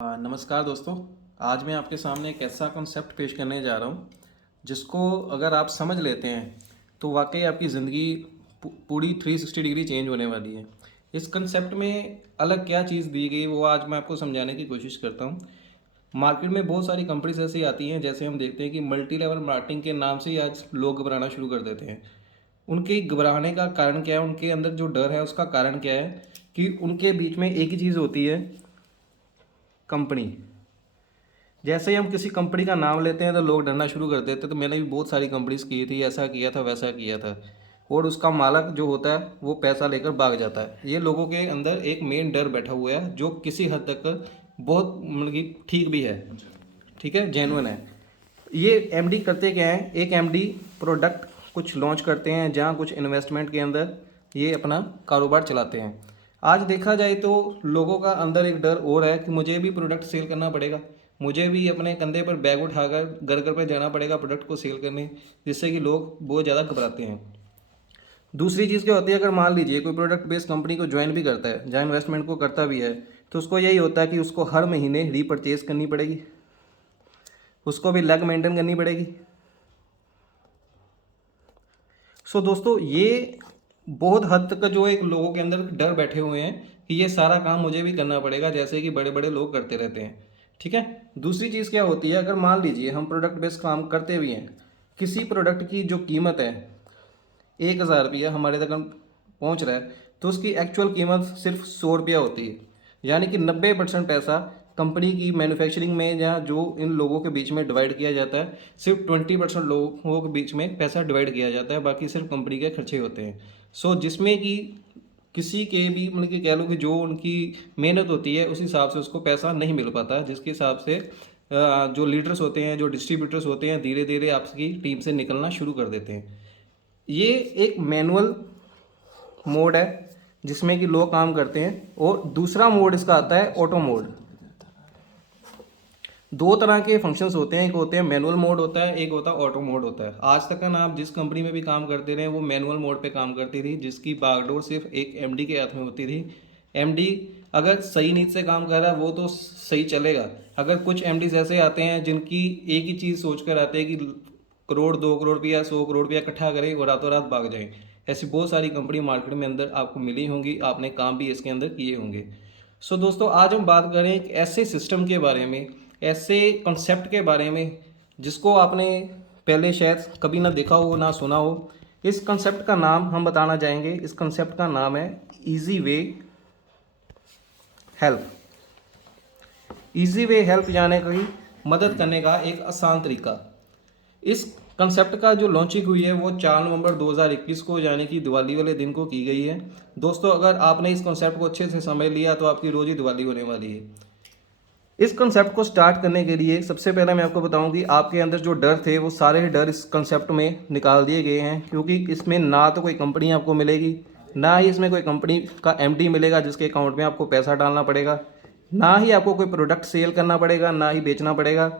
नमस्कार दोस्तों। आज मैं आपके सामने एक ऐसा कॉन्सेप्ट पेश करने जा रहा हूँ जिसको अगर आप समझ लेते हैं तो वाकई आपकी ज़िंदगी पूरी 360 डिग्री चेंज होने वाली है। इस कॉन्सेप्ट में अलग क्या चीज़ दी गई वो आज मैं आपको समझाने की कोशिश करता हूँ। मार्केट में बहुत सारी कंपनीज ऐसी आती हैं, जैसे हम देखते हैं कि मल्टी लेवल मार्केटिंग के नाम से ही आज लोग घबराना शुरू कर देते हैं। उनके घबराने का कारण क्या है, उनके अंदर जो डर है उसका कारण क्या है कि उनके बीच में एक ही चीज़ होती है, कंपनी। जैसे ही हम किसी कंपनी का नाम लेते हैं तो लोग डरना शुरू कर देते हैं। तो मैंने भी बहुत सारी कंपनीज की थी, ऐसा किया था वैसा किया था, और उसका मालक जो होता है वो पैसा लेकर भाग जाता है। ये लोगों के अंदर एक मेन डर बैठा हुआ है जो किसी हद तक बहुत मतलब कि ठीक भी है, ठीक है, जेन्युइन है। ये एमडी करते क्या है, एक एमडी प्रोडक्ट कुछ लॉन्च करते हैं जहाँ कुछ इन्वेस्टमेंट के अंदर ये अपना कारोबार चलाते हैं। आज देखा जाए तो लोगों का अंदर एक डर और है कि मुझे भी प्रोडक्ट सेल करना पड़ेगा, मुझे भी अपने कंधे पर बैग उठाकर घर घर पर जाना पड़ेगा प्रोडक्ट को सेल करने, जिससे कि लोग बहुत ज़्यादा घबराते हैं। दूसरी चीज़ क्या होती है, अगर मान लीजिए कोई प्रोडक्ट बेस्ड कंपनी को ज्वाइन भी करता है, जहाँ इन्वेस्टमेंट को करता भी है, तो उसको यही होता है कि उसको हर महीने रीपरचेज करनी पड़ेगी, उसको भी लेग मेंटेन करनी पड़ेगी। सो दोस्तों, ये बहुत हद तक जो एक लोगों के अंदर डर बैठे हुए हैं कि ये सारा काम मुझे भी करना पड़ेगा, जैसे कि बड़े बड़े लोग करते रहते हैं, ठीक है। दूसरी चीज़ क्या होती है, अगर मान लीजिए हम प्रोडक्ट बेस्ड काम करते भी हैं, किसी प्रोडक्ट की जो कीमत है 1,000 रुपया हमारे तक पहुँच रहा है, तो उसकी एक्चुअल कीमत सिर्फ 100 रुपया होती है। यानी कि 90% पैसा कंपनी की मैन्युफैक्चरिंग में या जो इन लोगों के बीच में डिवाइड किया जाता है, सिर्फ 20% लोगों के बीच में पैसा डिवाइड किया जाता है, बाकी सिर्फ कंपनी के खर्चे होते हैं। सो जिसमें कि किसी के भी मतलब कि कह लो कि जो उनकी मेहनत होती है उस हिसाब से उसको पैसा नहीं मिल पाता, जिसके हिसाब से जो लीडर्स होते हैं, जो डिस्ट्रीब्यूटर्स होते हैं, धीरे धीरे आपकी टीम से निकलना शुरू कर देते हैं। ये एक मैनुअल मोड है जिसमें कि लोग काम करते हैं, और दूसरा मोड इसका आता है ऑटो मोड। दो तरह के फंक्शंस होते हैं, एक होते हैं मैनुअल मोड होता है, एक होता है ऑटो मोड होता है। आज तक ना आप जिस कंपनी में भी काम करते रहे वो मैनुअल मोड पे काम करती थी, जिसकी बागडोर सिर्फ एक एमडी के हाथ में होती थी। एमडी अगर सही नीति से काम कर रहा है वो तो सही चलेगा। अगर कुछ एमडीज ऐसे आते हैं जिनकी एक ही चीज़ सोच कर आते हैं कि करोड़ 2 करोड़ रुपया 100 करोड़ रुपया इकट्ठा करें और रातों रात भाग जाएं, ऐसी बहुत सारी कंपनी मार्केट में अंदर आपको मिली होंगी, आपने काम भी इसके अंदर किए होंगे। सो दोस्तों, आज हम बात करें एक ऐसे सिस्टम के बारे में, ऐसे कॉन्सेप्ट के बारे में जिसको आपने पहले शायद कभी ना देखा हो ना सुना हो। इस कॉन्सेप्ट का नाम हम बताना चाहेंगे, इस कॉन्सेप्ट का नाम है easy way help. Easy way help यानी कि मदद करने का एक आसान तरीका। इस कंसेप्ट का जो लॉन्चिंग हुई है वो 4 नवंबर 2021 को यानी कि दिवाली वाले दिन को की गई है। दोस्तों, अगर आपने इस कंसेप्ट को अच्छे से समझ लिया तो आपकी रोज़ ही दिवाली होने वाली है। इस कंसेप्ट को स्टार्ट करने के लिए सबसे पहले मैं आपको बताऊं कि आपके अंदर जो डर थे वो सारे डर इस कंसेप्ट में निकाल दिए गए हैं, क्योंकि इसमें ना तो कोई कंपनी आपको मिलेगी, ना ही इसमें कोई कंपनी का एमडी मिलेगा जिसके अकाउंट में आपको पैसा डालना पड़ेगा, ना ही आपको कोई प्रोडक्ट सेल करना पड़ेगा, ना ही बेचना पड़ेगा,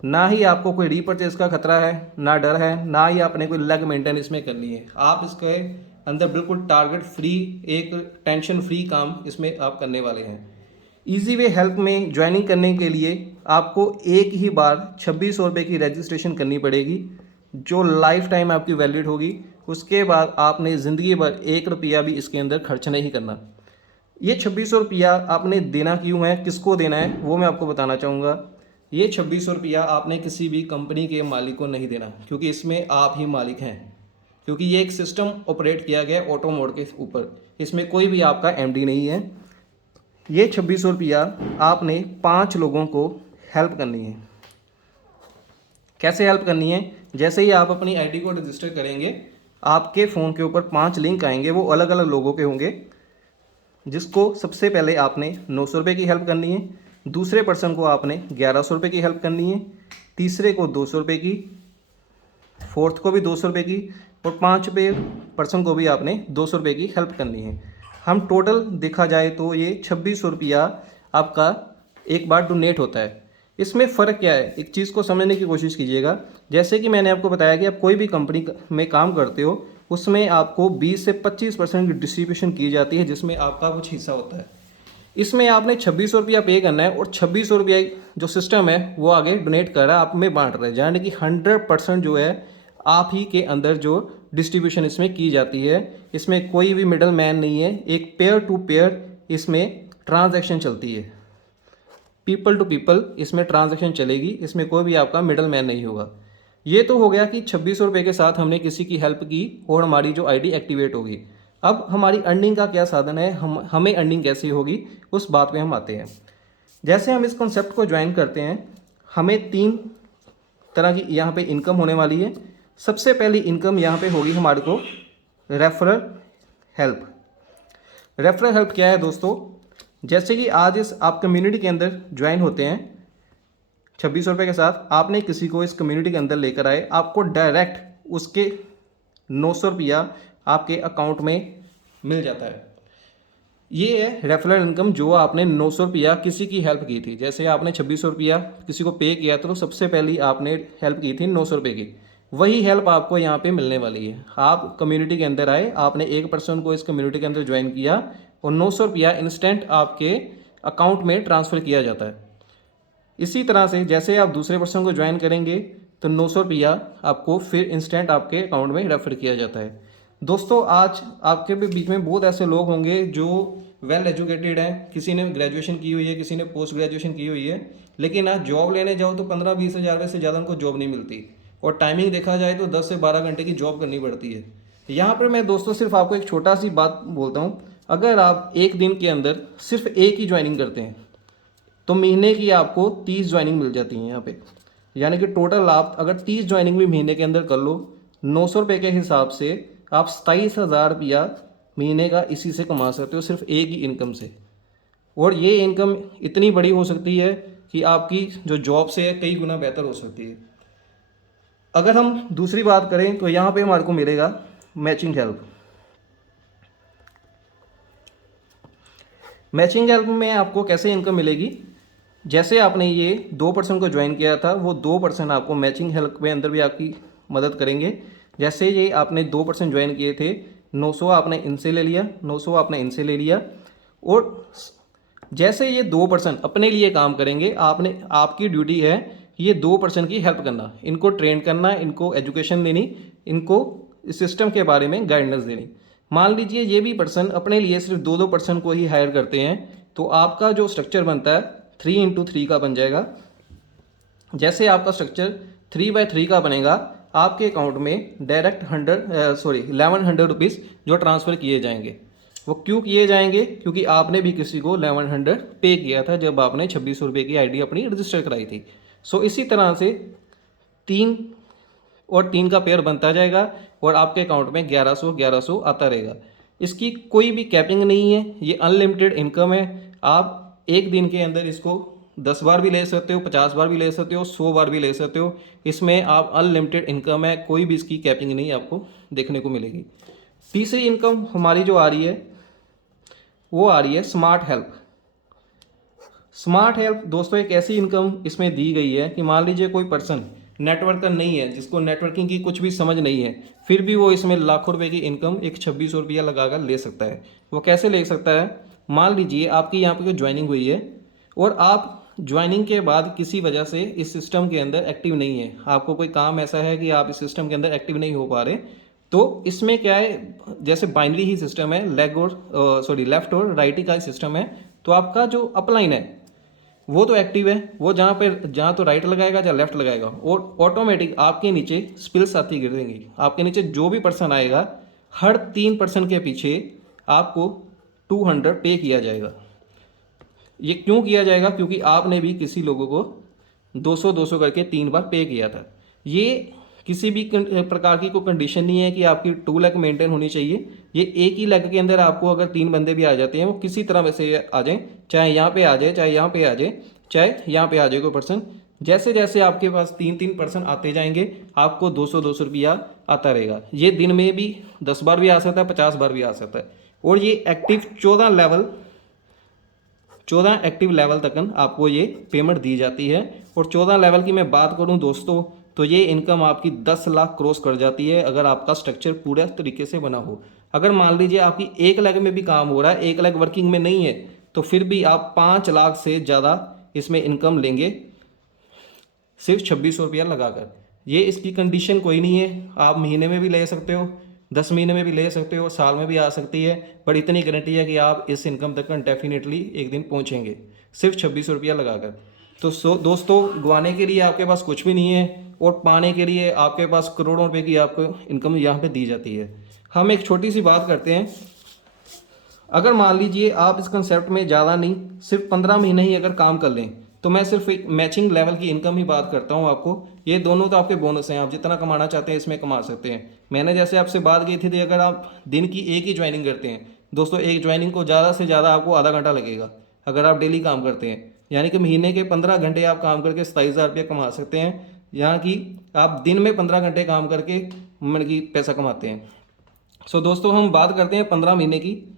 ना ही आपको कोई रीपरचेज का खतरा है, ना डर है, ना ही आपने कोई लेग मेंटेन इसमें करनी है। आप इसके अंदर बिल्कुल टारगेट फ्री, एक टेंशन फ्री काम इसमें आप करने वाले हैं। इजी वे हेल्प में ज्वाइनिंग करने के लिए आपको एक ही बार 2600 रुपये की रजिस्ट्रेशन करनी पड़ेगी, जो लाइफ टाइम आपकी वैलिड होगी। उसके बाद आपने ज़िंदगी भर 1 रुपया भी इसके अंदर खर्च नहीं करना। ये 2600 रुपया आपने देना क्यों है, किसको देना है, वो मैं आपको बताना चाहूँगा। ये 2600 रुपया आपने किसी भी कंपनी के मालिक को नहीं देना, क्योंकि इसमें आप ही मालिक हैं, क्योंकि ये एक सिस्टम ऑपरेट किया गया है ऑटो मोड के ऊपर। इसमें कोई भी आपका एमडी नहीं है। ये 2600 रुपया आपने 5 लोगों को हेल्प करनी है। कैसे हेल्प करनी है, जैसे ही आप अपनी आईडी को रजिस्टर करेंगे आपके फ़ोन के ऊपर 5 लिंक आएंगे, वो अलग अलग लोगों के होंगे, जिसको सबसे पहले आपने 900 रुपये की हेल्प करनी है, दूसरे पर्सन को आपने 1100 रुपये की हेल्प करनी है, तीसरे को 200 रुपये की, फोर्थ को भी 200 रुपये की, और 5वें पर्सन को भी आपने 200 रुपये की हेल्प करनी है। हम टोटल देखा जाए तो ये 2600 रुपया आपका एक बार डोनेट होता है। इसमें फ़र्क क्या है, एक चीज़ को समझने की कोशिश कीजिएगा। जैसे कि मैंने आपको बताया कि आप कोई भी कंपनी में काम करते हो, उसमें आपको 20 से 25% की डिस्ट्रीब्यूशन की जाती है, जिसमें आपका कुछ हिस्सा होता है। इसमें आपने 2600 रुपया पे करना है और 2600 रुपया जो सिस्टम है वो आगे डोनेट कर रहा है, आप में बांट रहा है, यानी कि 100% जो है आप ही के अंदर जो डिस्ट्रीब्यूशन इसमें की जाती है। इसमें कोई भी मिडल मैन नहीं है, एक पेयर टू पेयर इसमें ट्रांजैक्शन चलती है, पीपल टू पीपल इसमें ट्रांजैक्शन चलेगी, इसमें कोई भी आपका मिडल मैन नहीं होगा। ये तो हो गया कि 2600 रुपये के साथ हमने किसी की हेल्प की और हमारी जो आईडी एक्टिवेट होगी। अब हमारी अर्निंग का क्या साधन है, हमें अर्निंग कैसे होगी, उस बात पे हम आते हैं। जैसे हम इस कॉन्सेप्ट को ज्वाइन करते हैं, हमें 3 तरह की यहाँ पे इनकम होने वाली है। सबसे पहली इनकम यहाँ पे होगी हमारे को रेफरल हेल्प। रेफरल हेल्प क्या है दोस्तों, जैसे कि आज इस आप कम्युनिटी के अंदर ज्वाइन होते हैं 2600 रुपये के साथ, आपने किसी को इस कम्युनिटी के अंदर लेकर आए, आपको डायरेक्ट उसके 900 रुपया आपके अकाउंट में मिल जाता है। ये है रेफरल इनकम, जो आपने 900 रुपया किसी की हेल्प की थी। जैसे आपने 2600 रुपया किसी को पे किया तो सबसे पहली आपने हेल्प की थी 900 रुपये की, वही हेल्प आपको यहाँ पे मिलने वाली है। आप कम्युनिटी के अंदर आए, आपने एक पर्सन को इस कम्युनिटी के अंदर ज्वाइन किया और 900 रुपया इंस्टेंट आपके अकाउंट में ट्रांसफ़र किया जाता है। इसी तरह से जैसे आप दूसरे पर्सन को ज्वाइन करेंगे तो 900 रुपया आपको फिर इंस्टेंट आपके अकाउंट में रेफर किया जाता है। दोस्तों आज आपके भी बीच में बहुत ऐसे लोग होंगे जो वेल एजुकेटेड हैं, किसी ने ग्रेजुएशन की हुई है, किसी ने पोस्ट ग्रेजुएशन की हुई है, लेकिन आज जॉब लेने जाओ तो 15-20 हज़ार से ज़्यादा उनको जॉब नहीं मिलती, और टाइमिंग देखा जाए तो 10 से 12 घंटे की जॉब करनी पड़ती है। यहाँ पर मैं दोस्तों सिर्फ आपको एक छोटा सी बात बोलता हूँ, अगर आप एक दिन के अंदर सिर्फ एक ही ज्वाइनिंग करते हैं तो महीने की आपको 30 ज्वाइनिंग मिल जाती है यहाँ पे, यानी कि टोटल आप अगर 30 ज्वाइनिंग भी महीने के अंदर कर लो, 900 रुपये के हिसाब से आप 27,000 रुपया महीने का इसी से कमा सकते हो, सिर्फ एक ही इनकम से। और ये इनकम इतनी बड़ी हो सकती है कि आपकी जो जॉब से है कई गुना बेहतर हो सकती है। अगर हम दूसरी बात करें तो यहाँ पे हमारे को मिलेगा मैचिंग हेल्प। मैचिंग हेल्प में आपको कैसे इनकम मिलेगी, जैसे आपने ये 2 पर्सन को ज्वाइन किया था, वो 2 पर्सन आपको मैचिंग हेल्प के अंदर भी आपकी मदद करेंगे। जैसे ये आपने 2 पर्सन ज्वाइन किए थे, 900 आपने इनसे ले लिया, 900 आपने इनसे ले लिया, और जैसे ये 2 पर्सन अपने लिए काम करेंगे, आपकी ड्यूटी है ये 2 पर्सन की हेल्प करना, इनको ट्रेन करना, इनको एजुकेशन देनी, इनको इस सिस्टम के बारे में गाइडेंस देनी। मान लीजिए ये भी पर्सन अपने लिए सिर्फ 2-2 पर्सन को ही हायर करते हैं, तो आपका जो स्ट्रक्चर बनता है 3x3 का बन जाएगा। जैसे आपका स्ट्रक्चर 3x3 का बनेगा, आपके अकाउंट में डायरेक्ट 1100 रुपीज़ जो ट्रांसफ़र किए जाएंगे। वो क्यों किए जाएंगे, क्योंकि आपने भी किसी को 1100 पे किया था जब आपने 2600 रुपये की आईडी अपनी रजिस्टर कराई थी। सो इसी तरह से 3 और 3 का पेयर बनता जाएगा और आपके अकाउंट में 1100 आता रहेगा। इसकी कोई भी कैपिंग नहीं है, ये अनलिमिटेड इनकम है। आप एक दिन के अंदर इसको 10 बार भी ले सकते हो, 50 बार भी ले सकते हो, 100 बार भी ले सकते हो। इसमें आप अनलिमिटेड इनकम है, कोई भी इसकी कैपिंग नहीं आपको देखने को मिलेगी। तीसरी इनकम हमारी जो आ रही है वो आ रही है स्मार्ट हेल्प। स्मार्ट हेल्प दोस्तों एक ऐसी इनकम इसमें दी गई है कि मान लीजिए कोई पर्सन नेटवर्कर नहीं है, जिसको नेटवर्किंग की कुछ भी समझ नहीं है, फिर भी वो इसमें लाखों रुपए की इनकम एक 2600 रुपया लगाकर ले सकता है। वो कैसे ले सकता है, मान लीजिए आपकी यहाँ पे ज्वाइनिंग हुई है और आप ज्वाइनिंग के बाद किसी वजह से इस सिस्टम के अंदर एक्टिव नहीं है, आपको कोई काम ऐसा है कि आप इस सिस्टम के अंदर एक्टिव नहीं हो पा रहे, तो इसमें क्या है, जैसे बाइनरी ही सिस्टम है, लेफ्ट और राइट का सिस्टम है, तो आपका जो अपलाइन है वो तो एक्टिव है, वो जहाँ तो राइट लगाएगा या लेफ्ट लगाएगा, और ऑटोमेटिक आपके नीचे स्पिल्स आती गिर देंगी। आपके नीचे जो भी पर्सन आएगा, हर 3 पर्सन के पीछे आपको 200 पे किया जाएगा। ये क्यों किया जाएगा, क्योंकि आपने भी किसी लोगों को 200-200 करके 3 बार पे किया था। ये किसी भी प्रकार की कोई कंडीशन नहीं है कि आपकी 2 लाख मेंटेन होनी चाहिए। ये एक ही लाख के अंदर आपको अगर 3 बंदे भी आ जाते हैं, वो किसी तरह वैसे आ जाएं, चाहे यहाँ पे आ जाए, चाहे यहाँ पे आ जाए, चाहे यहाँ पे आ जाए कोई पर्सन, जैसे जैसे आपके पास 3-3 पर्सन आते जाएंगे, आपको 200-200 रुपया आता रहेगा। ये दिन में भी 10 बार भी आ सकता है, 50 बार भी आ सकता है। और ये एक्टिव 14 एक्टिव लेवल तक आपको ये पेमेंट दी जाती है। और 14 लेवल की मैं बात करूं दोस्तों, तो ये इनकम आपकी 10 लाख क्रॉस कर जाती है अगर आपका स्ट्रक्चर पूरे तरीके से बना हो। अगर मान लीजिए आपकी 1 लाख में भी काम हो रहा है, 1 लाख वर्किंग में नहीं है, तो फिर भी आप 5 लाख से ज़्यादा इसमें इनकम लेंगे सिर्फ 2600 रुपया लगाकर। ये इसकी कंडीशन कोई नहीं है, आप महीने में भी ले सकते हो, 10 महीने में भी ले सकते हो, साल में भी आ सकती है, पर इतनी गारंटी है कि आप इस इनकम तक डेफिनेटली एक दिन पहुंचेंगे सिर्फ 2600 रुपया लगाकर। तो दोस्तों, गंवाने के लिए आपके पास कुछ भी नहीं है और पाने के लिए आपके पास करोड़ों रुपए की आपको इनकम यहाँ पे दी जाती है। हम एक छोटी सी बात करते हैं, अगर मान लीजिए आप इस कंसेप्ट में ज़्यादा नहीं, सिर्फ 15 महीने ही अगर काम कर लें, तो मैं सिर्फ एक मैचिंग लेवल की इनकम ही बात करता हूँ आपको। ये दोनों तो आपके बोनस हैं, आप जितना कमाना चाहते हैं इसमें कमा सकते हैं। मैंने जैसे आपसे बात की थी, अगर आप दिन की एक ही ज्वाइनिंग करते हैं दोस्तों, एक ज्वाइनिंग को ज़्यादा से ज़्यादा आपको आधा घंटा लगेगा अगर आप डेली काम करते हैं, यानी कि महीने के 15 घंटे आप काम करके 27,000 रुपये कमा सकते हैं, यहाँ कि आप दिन में 15 घंटे काम करके मतलब कि पैसा कमाते हैं। सो दोस्तों, हम बात करते हैं 15 महीने की।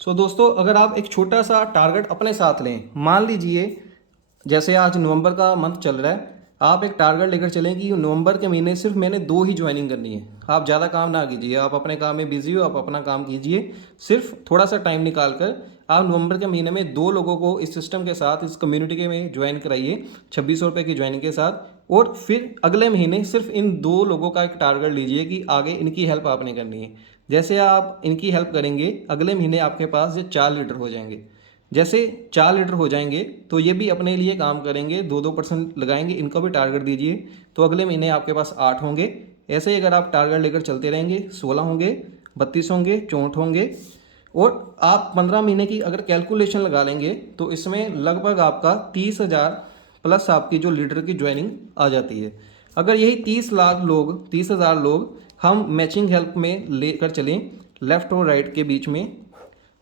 सो दोस्तों, अगर आप एक छोटा सा टारगेट अपने साथ लें, मान लीजिए जैसे आज नवंबर का मंथ चल रहा है, आप एक टारगेट लेकर चलें कि नवंबर के महीने सिर्फ मैंने 2 ही ज्वाइनिंग करनी है। आप ज़्यादा काम ना कीजिए, आप अपने काम में बिजी हो, आप अपना काम कीजिए, सिर्फ थोड़ा सा टाइम निकाल कर आप नवंबर के महीने में 2 लोगों को इस सिस्टम के साथ, इस कम्युनिटी के में ज्वाइन कराइए 2600 रुपये की ज्वाइनिंग के साथ, और फिर अगले महीने सिर्फ इन 2 लोगों का एक टारगेट लीजिए कि आगे इनकी हेल्प आपने करनी है। जैसे आप इनकी हेल्प करेंगे, अगले महीने आपके पास ये 4 लीटर हो जाएंगे। जैसे 4 लीटर हो जाएंगे तो ये भी अपने लिए काम करेंगे, 2% लगाएंगे, इनका भी टारगेट दीजिए, तो अगले महीने आपके पास 8 होंगे। ऐसे ही अगर आप टारगेट लेकर चलते रहेंगे, 16 होंगे, 32 होंगे, 64 होंगे, और आप 15 महीने की अगर कैलकुलेशन लगा लेंगे तो इसमें लगभग आपका 30,000 प्लस आपकी जो लीडर की ज्वाइनिंग आ जाती है। अगर यही 30,000 लोग हम मैचिंग हेल्प में लेकर चलें लेफ्ट और राइट के बीच में,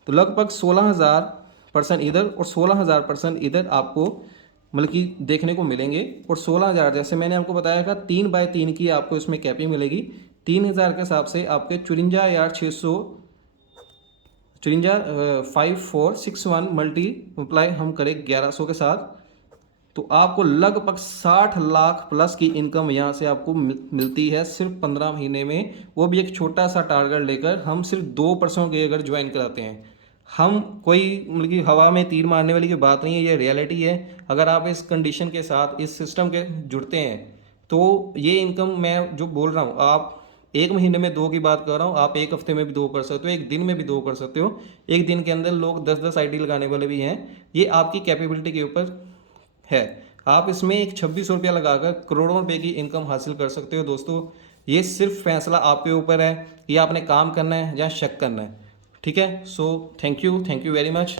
तो लगभग 16,000% इधर और 16,000% इधर आपको मतलब कि देखने को मिलेंगे। और 16,000 जैसे मैंने आपको बताया था 3x3 की आपको इसमें कैपिंग मिलेगी। 3,000 के हिसाब से आपके 5461 मल्टीप्लाई हम करें 1100 के साथ, तो आपको लगभग 60 लाख प्लस की इनकम यहाँ से आपको मिलती है सिर्फ 15 महीने में, वो भी एक छोटा सा टारगेट लेकर। हम सिर्फ 2% के अगर ज्वाइन कराते हैं, हम कोई मतलब कि हवा में तीर मारने वाली की बात नहीं है, ये रियलिटी है। अगर आप इस कंडीशन के साथ, इस सिस्टम के जुड़ते हैं, तो ये इनकम मैं जो बोल रहा हूँ, आप एक महीने में 2 की बात कर रहा हूँ, आप एक हफ्ते में भी 2 कर सकते हो, एक दिन में भी 2 कर सकते हो। एक दिन के अंदर लोग 10-10 आईडी लगाने वाले भी हैं। ये आपकी कैपेबिलिटी के ऊपर है। आप इसमें एक 2600 रुपया लगाकर करोड़ों रुपए की इनकम हासिल कर सकते हो दोस्तों। ये सिर्फ फैसला आपके ऊपर है कि आपने काम करना है या शक करना है। ठीक है। So thank you very much.